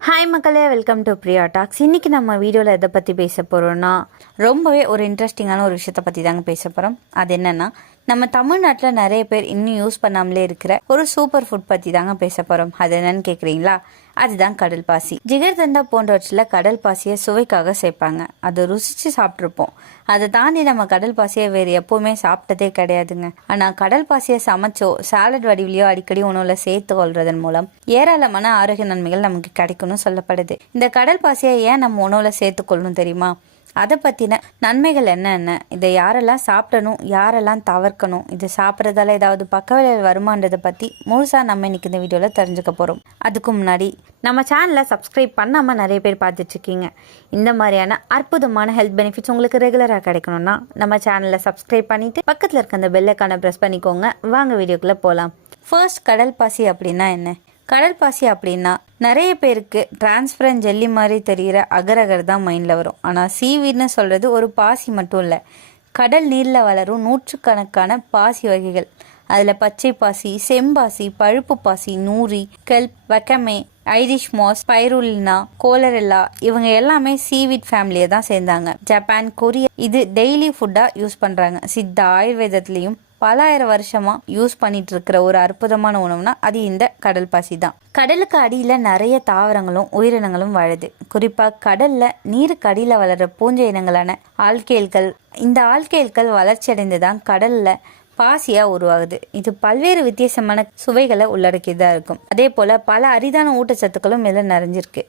Hi மக்களே. Welcome to Priya tax இன்றைக்கி நம்ம வீடியோவில் எதை பற்றி பேச போகிறோன்னா ரொம்பவே ஒரு இன்ட்ரெஸ்டிங்கான ஒரு விஷயத்தை பற்றி தாங்க பேச போகிறோம் அது என்னென்னா நம்ம தமிழ்நாட்டில் நிறைய பேர் இன்னும் யூஸ் பண்ணாமலே இருக்கிற ஒரு சூப்பர் ஃபுட் பற்றி தாங்க பேச போகிறோம் அது என்னன்னு கேட்குறீங்களா அதுதான் கடல் பாசி. ஜிகர்தண்டா போன்றவற்றில் கடல் பாசியை சுவைக்காக சேர்ப்பாங்க. அதை ருசித்து சாப்பிட்ருப்போம் அதை தாண்டி நம்ம கடல் பாசியை வேறு எப்போவுமே சாப்பிட்டதே கிடையாதுங்க. ஆனால் கடல் பாசியை சமைச்சோ சாலட் வடிவிலையோ அடிக்கடி உணவில் சேர்த்து கொள்றதன் மூலம் ஏராளமான ஆரோக்கிய நன்மைகள் நமக்கு கிடைக்கும்னு சொல்லப்படுது. இந்த கடல் பாசியை ஏன் நம்ம உணவில் சேர்த்துக்கொள்ளணும் தெரியுமா? அதை பற்றின நன்மைகள் என்னென்ன? இதை யாரெல்லாம் சாப்பிடணும்? யாரெல்லாம் தவிர்க்கணும்? இது சாப்பிட்றதால ஏதாவது பக்க விளைவு வருமானதை பற்றி முழுசாக நம்ம இன்றைக்கி இந்த வீடியோவில் தெரிஞ்சுக்க போகிறோம் அதுக்கு முன்னாடி நம்ம சேனலை சப்ஸ்கிரைப் பண்ணாமல் நிறைய பேர் பார்த்துட்ருக்கீங்க. இந்த மாதிரியான அற்புதமான ஹெல்த் பெனிஃபிட்ஸ் உங்களுக்கு ரெகுலராக கிடைக்கணும்னா நம்ம சேனலை சப்ஸ்கிரைப் பண்ணிவிட்டு பக்கத்தில் இருக்க அந்த பெல்லைக்கான ப்ரெஸ் பண்ணிக்கோங்க. வாங்க வீடியோக்குள்ளே போகலாம் ஃபர்ஸ்ட் கடல் பாசி அப்படின்னா என்ன? கடல் பாசி அப்படின்னா நிறைய பேருக்கு டிரான்ஸ்பரண்ட் ஜெல்லி மாதிரி தெரிகிற அகரகர் தான் மைண்டில் வரும். ஆனால் சீவீட்னு சொல்கிறது ஒரு பாசி மட்டும் இல்லை. கடல் நீரில் வளரும் நூற்றுக்கணக்கான பாசி வகைகள். அதில் பச்சை பாசி செம்பாசி பழுப்பு பாசி Nouri kelp wakame Irish moss spirulina chlorella இவங்க எல்லாமே சீவிட் ஃபேமிலியை தான் சேர்ந்தாங்க. ஜப்பான் கொரியா இது டெய்லி ஃபுட்டாக யூஸ் பண்ணுறாங்க சித்த ஆயுர்வேதத்துலேயும் பலாயிரம் வருஷமா யூஸ் பண்ணிட்டு இருக்கிற ஒரு அற்புதமான உணவுனா அது இந்த கடல் பாசி தான். கடலுக்கு அடியில நிறைய தாவரங்களும் உயிரினங்களும் வாழுது. குறிப்பா கடல்ல நீருக்கு அடியில வளர்ற பூஞ்சை இனங்களான ஆழ்கேல்கள் இந்த ஆழ்கேல்கள் வளர்ச்சியடைந்து தான் கடல்ல பாசியா உருவாகுது. இது பல்வேறு வித்தியாசமான சுவைகளை உள்ளடக்கியதா இருக்கும். அதே போல பல அரிதான ஊட்டச்சத்துக்களும் இதில் நிறைஞ்சிருக்கு.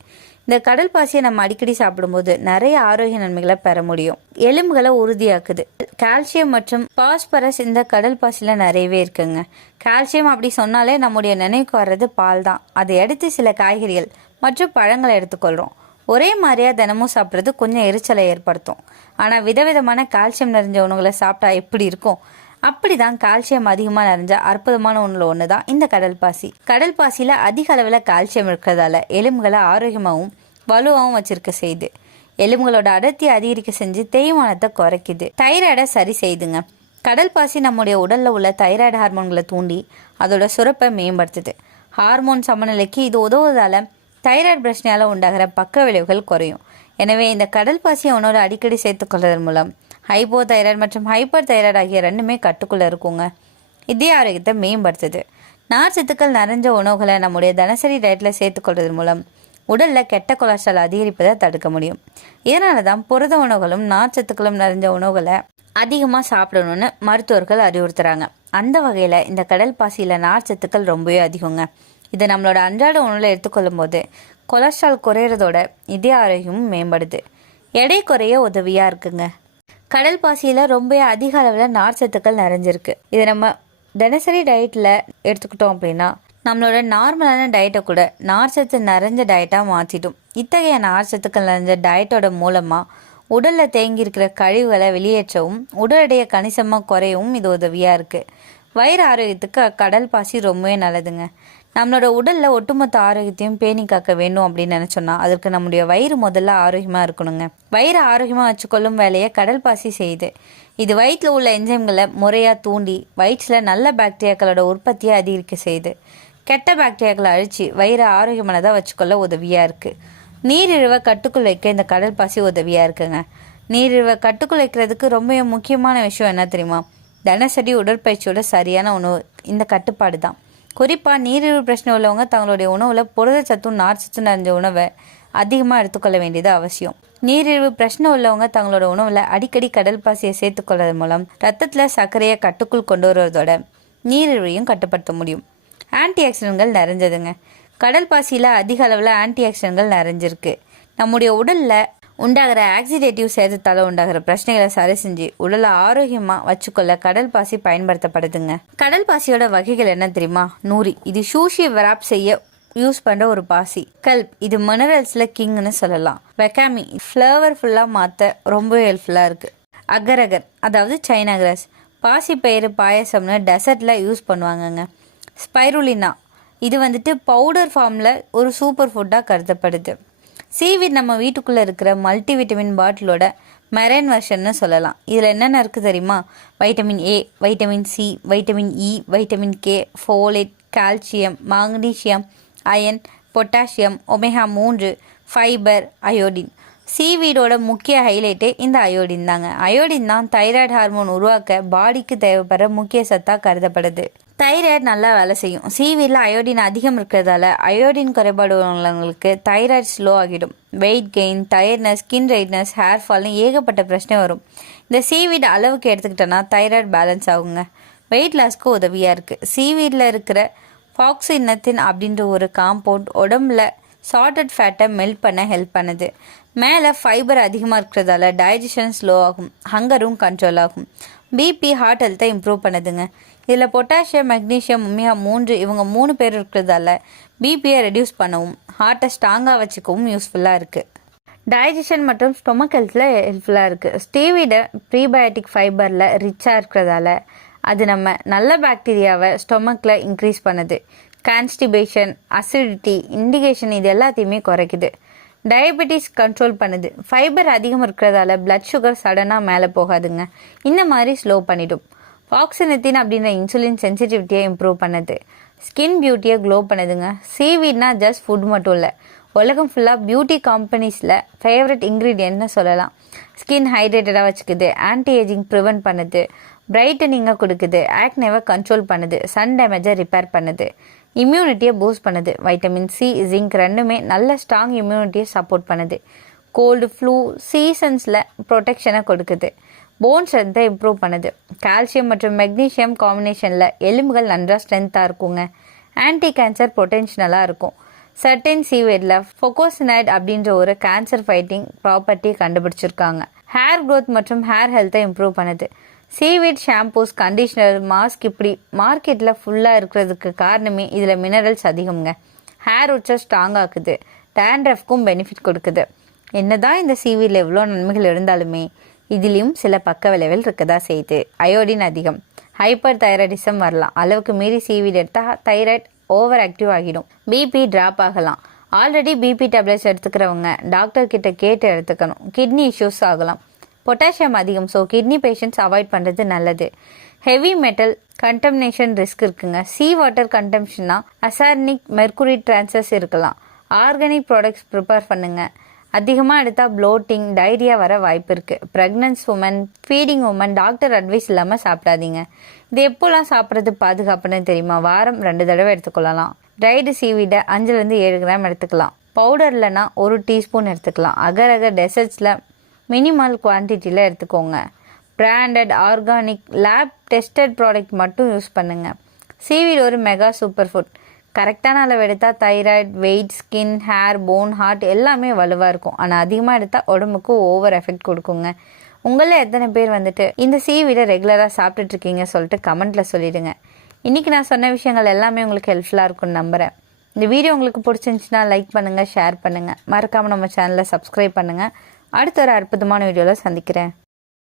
இந்த கடல் பாசியை நம்ம அடிக்கடி சாப்பிடும்போது நிறைய ஆரோக்கிய நன்மைகளை பெற முடியும். எலும்புகளை உறுதியாக்குது. கால்சியம் மற்றும் பாஸ்பரஸ் இந்த கடல் பாசியில் நிறையவே இருக்குங்க. கால்சியம் அப்படி சொன்னாலே நம்முடைய நினைவுக்கு வர்றது பால் தான் அதை அடுத்து சில காய்கறிகள் மற்றும் பழங்களை எடுத்துக்கொள்கிறோம் ஒரே மாதிரியாக தினமும் சாப்பிட்றது கொஞ்சம் எரிச்சலை ஏற்படுத்தும். ஆனால் விதவிதமான கால்சியம் நிறைஞ்ச உணவுகளை சாப்பிட்டா எப்படி இருக்கும்? அப்படிதான் கால்சியம் அதிகமாக நிறைஞ்ச அற்புதமான ஒன்றில் ஒன்று தான் இந்த கடல் பாசி. கடல் பாசியில் அதிக அளவில் கால்சியம் இருக்கிறதால எலும்புகளை ஆரோக்கியமாகவும் வலுவாகவும் வச்சிருக்க செய்யுது. எலும்புகளோட அடர்த்தியை அதிகரிக்க செஞ்சு தேய்மானத்தை குறைக்குது. தைராய்டை சரி செய்துங்க. கடல் பாசி நம்முடைய உடலில் உள்ள தைராய்டு ஹார்மோன்களை தூண்டி அதோட சுரப்பை மேம்படுத்துது. ஹார்மோன் சமநிலைக்கு இது உதவுவதால் தைராய்டு பிரச்சனையால் உண்டாகிற பக்க விளைவுகள் குறையும். எனவே இந்த கடல் பாசியை உணவோட அடிக்கடி சேர்த்துக்கொள்வதன் மூலம் ஹைப்போ தைராய்டு மற்றும் ஹைப்பர் தைராய்டு ஆகிய ரெண்டுமே கட்டுக்குள்ளே இருக்குங்க. இதய ஆரோக்கியத்தை மேம்படுத்துது. நார்ச்சத்துக்கள் நிறைஞ்ச உணவுகளை நம்முடைய தினசரி டயட்டில் சேர்த்துக்கொள்வதன் மூலம் உடலில் கெட்ட கொலஸ்ட்ரால் அதிகரிப்பதை தடுக்க முடியும். இதனால தான் புரத உணவுகளும் நார்ச்சத்துக்களும் நிறைஞ்ச உணவுகளை அதிகமாக சாப்பிடணும்னு மருத்துவர்கள் அறிவுறுத்துகிறாங்க அந்த வகையில் இந்த கடல் பாசியில் நார்ச்சத்துக்கள் ரொம்பவே அதிகங்க. இதை நம்மளோட அன்றாட உணவில் எடுத்துக்கொள்ளும் போது கொலஸ்ட்ரால் குறையிறதோட இதய ஆரோக்கியமும் மேம்படுது. எடை குறைய உதவியாக இருக்குங்க. கடல் பாசியில் ரொம்ப அதிக அளவில் நார் சத்துக்கள் நிறைஞ்சிருக்கு. இதை நம்ம தினசரி டயட்டில் எடுத்துக்கிட்டோம் அப்படின்னா நம்மளோட நார்மலான டயட்டை கூட நார் சத்து நிறைஞ்ச டயட்டாக மாற்றிடும் இத்தகைய நார்ச்சத்துக்கள் நிறைஞ்ச டயட்டோட மூலமாக உடலில் தேங்கி இருக்கிற கழிவுகளை வெளியேற்றவும் உடல் எடையை கணிசமாக குறையவும் இது உதவியாக இருக்குது வயிறு ஆரோக்கியத்துக்கு கடல் பாசி ரொம்பவே நல்லதுங்க. நம்மளோட உடலில் ஒட்டுமொத்த ஆரோக்கியத்தையும் பேணி காக்க வேண்டும் அப்படின்னு நினச்சோன்னா அதற்கு நம்முடைய வயிறு முதல்ல ஆரோக்கியமாக இருக்கணுங்க. வயிறு ஆரோக்கியமாக வச்சுக்கொள்ளும் வேலையை கடல் பாசி செய்யுது. இது வயிற்றில் உள்ள என்ஜைம்களை முறையாக தூண்டி வயிற்றில் நல்ல பாக்டீரியாக்களோட உற்பத்தியை அதிகரிக்க செய்யுது. கெட்ட பாக்டீரியாக்களை அழித்து வயிறு ஆரோக்கியமானதாக வச்சுக்கொள்ள உதவியாக இருக்குது நீரிழிவை கட்டுக்குள் வைக்க இந்த கடல் பாசி உதவியாக இருக்குங்க. நீரிழிவை கட்டுக்குள் வைக்கிறதுக்கு ரொம்ப முக்கியமான விஷயம் என்ன தெரியுமா? தினசரி உடற்பயிற்சியோட சரியான உணவு. இந்த கட்டுப்பாடு தான். குறிப்பாக நீரிழிவு பிரச்சனை உள்ளவங்க தங்களுடைய உணவில் புரதச்சத்தும் நார்ச்சத்தும் நிறைஞ்ச உணவை அதிகமாக எடுத்துக்கொள்ள வேண்டியது அவசியம். நீரிழிவு பிரச்சனை உள்ளவங்க தங்களோட உணவில் அடிக்கடி கடல் பாசியை சேர்த்துக்கொள்வதன் மூலம் ரத்தத்தில் சர்க்கரையை கட்டுக்குள் கொண்டு வருவதோட நீரிழிவையும் கட்டுப்படுத்த முடியும். ஆன்டி ஆக்சிடென்ட்கள் நிறைஞ்சதுங்க. கடல் பாசியில் அதிக அளவில் ஆன்டி ஆக்சிடென்ட்கள் நிறைஞ்சிருக்கு. நம்முடைய உடலில் உண்டாகிற ஆக்சிடேட்டிவ் சேதத்தால் உண்டாகிற பிரச்சனைகளை சரி செஞ்சு உடலை ஆரோக்கியமாக வச்சுக்கொள்ள கடல் பாசி பயன்படுத்தப்படுதுங்க. கடல் பாசியோட வகைகள் என்ன தெரியுமா? நூரி இது சூஷி வராப் செய்ய யூஸ் பண்ணுற ஒரு பாசி. கல்ப். இது மினரல்ஸில் கிங்னு சொல்லலாம். வெக்காமி ஃப்ளவர்ஃபுல்லாக மாற்ற ரொம்ப ஹெல்ப்ஃபுல்லாக இருக்குது அகரகர். அதாவது சைனா கிராஸ் பாசி பயிறு பாயசம்னு டெசர்ட்டில் யூஸ் பண்ணுவாங்கங்க. ஸ்பைருலினா இது வந்துட்டு பவுடர் ஃபார்மில் ஒரு சூப்பர் ஃபுட்டாக கருதப்படுது. சீவிட் நம்ம வீட்டுக்குள்ளே இருக்கிற மல்டி விட்டமின் பாட்டிலோட மெரைன் வெர்ஷன்னு சொல்லலாம். இதில் என்னென்ன இருக்குது தெரியுமா? Vitamin e, A vitamin C vitamin E vitamin K folate calcium magnesium iron potassium omega மூன்று ஃபைபர் அயோடின் சீவீடோட முக்கிய ஹைலைட்டே இந்த அயோடின் தாங்க. அயோடின் தான் தைராய்டு ஹார்மோன் உருவாக்க பாடிக்கு தேவைப்படுற முக்கிய சத்தாக கருதப்படுது. தைராய்டு நல்லா வேலை செய்யும். சீவீடில் அயோடின் அதிகம் இருக்கிறதால அயோடின் குறைபாடு உள்ளவங்களுக்கு தைராய்டு ஸ்லோ ஆகிடும். Weight gain tiredness skin dryness hair ஃபால்னு ஏகப்பட்ட பிரச்சனை வரும். இந்த சீவீடு அளவுக்கு எடுத்துக்கிட்டோன்னா தைராய்டு பேலன்ஸ் ஆகுங்க. வெயிட் லாஸ்க்கு உதவியாக இருக்குது சீவீடில் இருக்கிற ஃபாக்ஸினத்தின் அப்படின்ற ஒரு காம்பவுண்ட் உடம்புல சார்ட்டட் ஃபேட்டை மெல்ட் பண்ண ஹெல்ப் பண்ணுது. மேலே ஃபைபர் அதிகமாக இருக்கிறதால டைஜஷன் ஸ்லோ ஆகும். ஹங்கரும் கண்ட்ரோல் ஆகும். பிபி ஹார்ட் ஹெல்த்தை இம்ப்ரூவ் பண்ணுதுங்க. இதில் பொட்டாசியம் மெக்னீஷியம் ஒமேகா மூன்று இவங்க மூணு பேர் இருக்கிறதால பிபியை ரெடியூஸ் பண்ணவும் ஹார்ட்டை ஸ்ட்ராங்காக வச்சுக்கவும் யூஸ்ஃபுல்லாக இருக்குது டைஜஷன் மற்றும் ஸ்டொமக் ஹெல்த்தில் ஹெல்ப்ஃபுல்லாக இருக்குது ஸ்டீவிட ப்ரீபயோட்டிக் ஃபைபரில் ரிச்சாக இருக்கிறதால அது நம்ம நல்ல பாக்டீரியாவை ஸ்டொமக்கில் இன்க்ரீஸ் பண்ணுது. கான்ஸ்டிபேஷன் அசிடிட்டி இண்டிகேஷன் இது எல்லாத்தையுமே குறைக்குது. டயபெட்டிஸ் கண்ட்ரோல் பண்ணுது. ஃபைபர் அதிகம் இருக்கிறதால ப்ளட் சுகர் சடனாக மேலே போகாதுங்க. இந்த மாதிரி ஸ்லோ பண்ணிடும். ஆக்சினத்தின் அப்படின்ற இன்சுலின் சென்சிட்டிவிட்டியை இம்ப்ரூவ் பண்ணுது. ஸ்கின் பியூட்டியை க்ளோ பண்ணுதுங்க. சீவீட்னா ஜஸ்ட் ஃபுட் மட்டும் இல்லை. உலகம் ஃபுல்லாக பியூட்டி கம்பெனிஸில் ஃபேவரட் இன்க்ரீடியன்ட்னு சொல்லலாம். ஸ்கின் ஹைட்ரேட்டடாக வச்சுக்குது. ஆன்டி ஏஜிங் ப்ரிவென்ட் பண்ணுது பிரைட்டனிங்காக கொடுக்குது. ஆக்னேவை கண்ட்ரோல் பண்ணுது. சன் டேமேஜை ரிப்பேர் பண்ணுது. இம்யூனிட்டியை பூஸ்ட் பண்ணுது. வைட்டமின் சி ஜிங்க் ரெண்டுமே நல்ல ஸ்ட்ராங் இம்யூனிட்டியை சப்போர்ட் பண்ணுது. கோல்டு ஃப்ளூ சீசன்ஸில் ப்ரொடெக்ஷனை கொடுக்குது. போன் ஸ்ட்ரென்த்தை இம்ப்ரூவ் பண்ணுது. கால்சியம் மற்றும் மெக்னீஷியம் காம்பினேஷனில் எலும்புகள் நன்றாக ஸ்ட்ரென்த்தாக இருக்குங்க. ஆன்டி கேன்சர் பொட்டென்ஷனலாக இருக்கும். சர்டன் சீவேடில் ஃபொகோசினைட் அப்படின்ற ஒரு கேன்சர் ஃபைட்டிங் ப்ராப்பர்ட்டி கண்டுபிடிச்சிருக்காங்க. ஹேர் க்ரோத் மற்றும் ஹேர் ஹெல்த்தை இம்ப்ரூவ் பண்ணுது. சீவீட் ஷாம்பூஸ் கண்டிஷனர் மாஸ்க் இப்படி மார்க்கெட்டில் ஃபுல்லாக இருக்கிறதுக்கு காரணமே இதில் மினரல்ஸ் அதிகம்ங்க. ஹேர் உச்சை ஸ்ட்ராங் ஆக்குது. டேண்ட்ரஃப்க்கும் பெனிஃபிட் கொடுக்குது. என்னதான் இந்த சீவீடில் எவ்வளோ நன்மைகள் இருந்தாலுமே இதுலேயும் சில பக்க விளைவுகள் இருக்கதா செய்யுது அயோடின் அதிகம். ஹைப்பர் தைராய்டிசம் வரலாம். அளவுக்கு மீறி சீவீடு எடுத்தால் தைராய்டு ஓவர் ஆக்டிவ் ஆகிடும் பிபி ட்ராப் ஆகலாம். ஆல்ரெடி பிபி டேப்லெட்ஸ் எடுத்துக்கிறவங்க டாக்டர் கிட்ட கேட்டு எடுத்துக்கணும். கிட்னி இஷ்யூஸ் ஆகலாம். பொட்டாசியம் அதிகம். ஸோ கிட்னி பேஷண்ட்ஸ் அவாய்ட் பண்ணுறது நல்லது. ஹெவி மெட்டல் கண்டம்னேஷன் ரிஸ்க் இருக்குங்க. சி வாட்டர் கண்டம்ஷன்னா அசார்னிக் மெர்குரி டிரான்சஸ் இருக்கலாம். ஆர்கானிக் ப்ராடக்ட்ஸ் ப்ரிப்பேர் பண்ணுங்கள் அதிகமாக எடுத்தால் ப்ளோட்டிங் டைரியா வர வாய்ப்பு இருக்குது pregnant woman feeding woman doctor advice இல்லாமல் சாப்பிடாதீங்க. இது எப்போல்லாம் சாப்பிட்றது பாதுகாப்புன்னு தெரியுமா? வாரம் ரெண்டு தடவை எடுத்துக்கொள்ளலாம். ட்ரைடு சீவீடை அஞ்சுலேருந்து ஏழு கிராம் எடுத்துக்கலாம். பவுடர்லனா ஒரு டீஸ்பூன் எடுத்துக்கலாம். அகர் அகர் டெசர்ட்ஸில் மினிமல் குவான்டிட்டியில் எடுத்துக்கோங்க. Branded organic lab tested product மட்டும் யூஸ் பண்ணுங்கள் சீவீட் ஒரு மெகா சூப்பர் ஃபுட் கரெக்டான அளவு எடுத்தால் thyroid weight skin hair bone heart எல்லாமே வலுவாக இருக்கும். ஆனால் அதிகமாக எடுத்தால் உடம்புக்கு ஓவர் எஃபெக்ட் கொடுக்குங்க. உங்களில் எத்தனை பேர் வந்துட்டு இந்த சீவீடை ரெகுலராக சாப்பிட்டுட்ருக்கீங்க சொல்லிட்டு கமெண்ட்டில் சொல்லிடுங்க. இன்றைக்கி நான் சொன்ன விஷயங்கள் எல்லாமே உங்களுக்கு ஹெல்ப்ஃபுல்லாக இருக்கும்னு நம்புகிறேன் இந்த வீடியோ உங்களுக்கு பிடிச்சிருந்துச்சுன்னா லைக் பண்ணுங்கள் ஷேர் பண்ணுங்கள் மறக்காமல் நம்ம சேனலை சப்ஸ்கிரைப் பண்ணுங்கள் அடுத்த ஒரு அற்புதமான வீடியோவில் சந்திக்கிறேன்.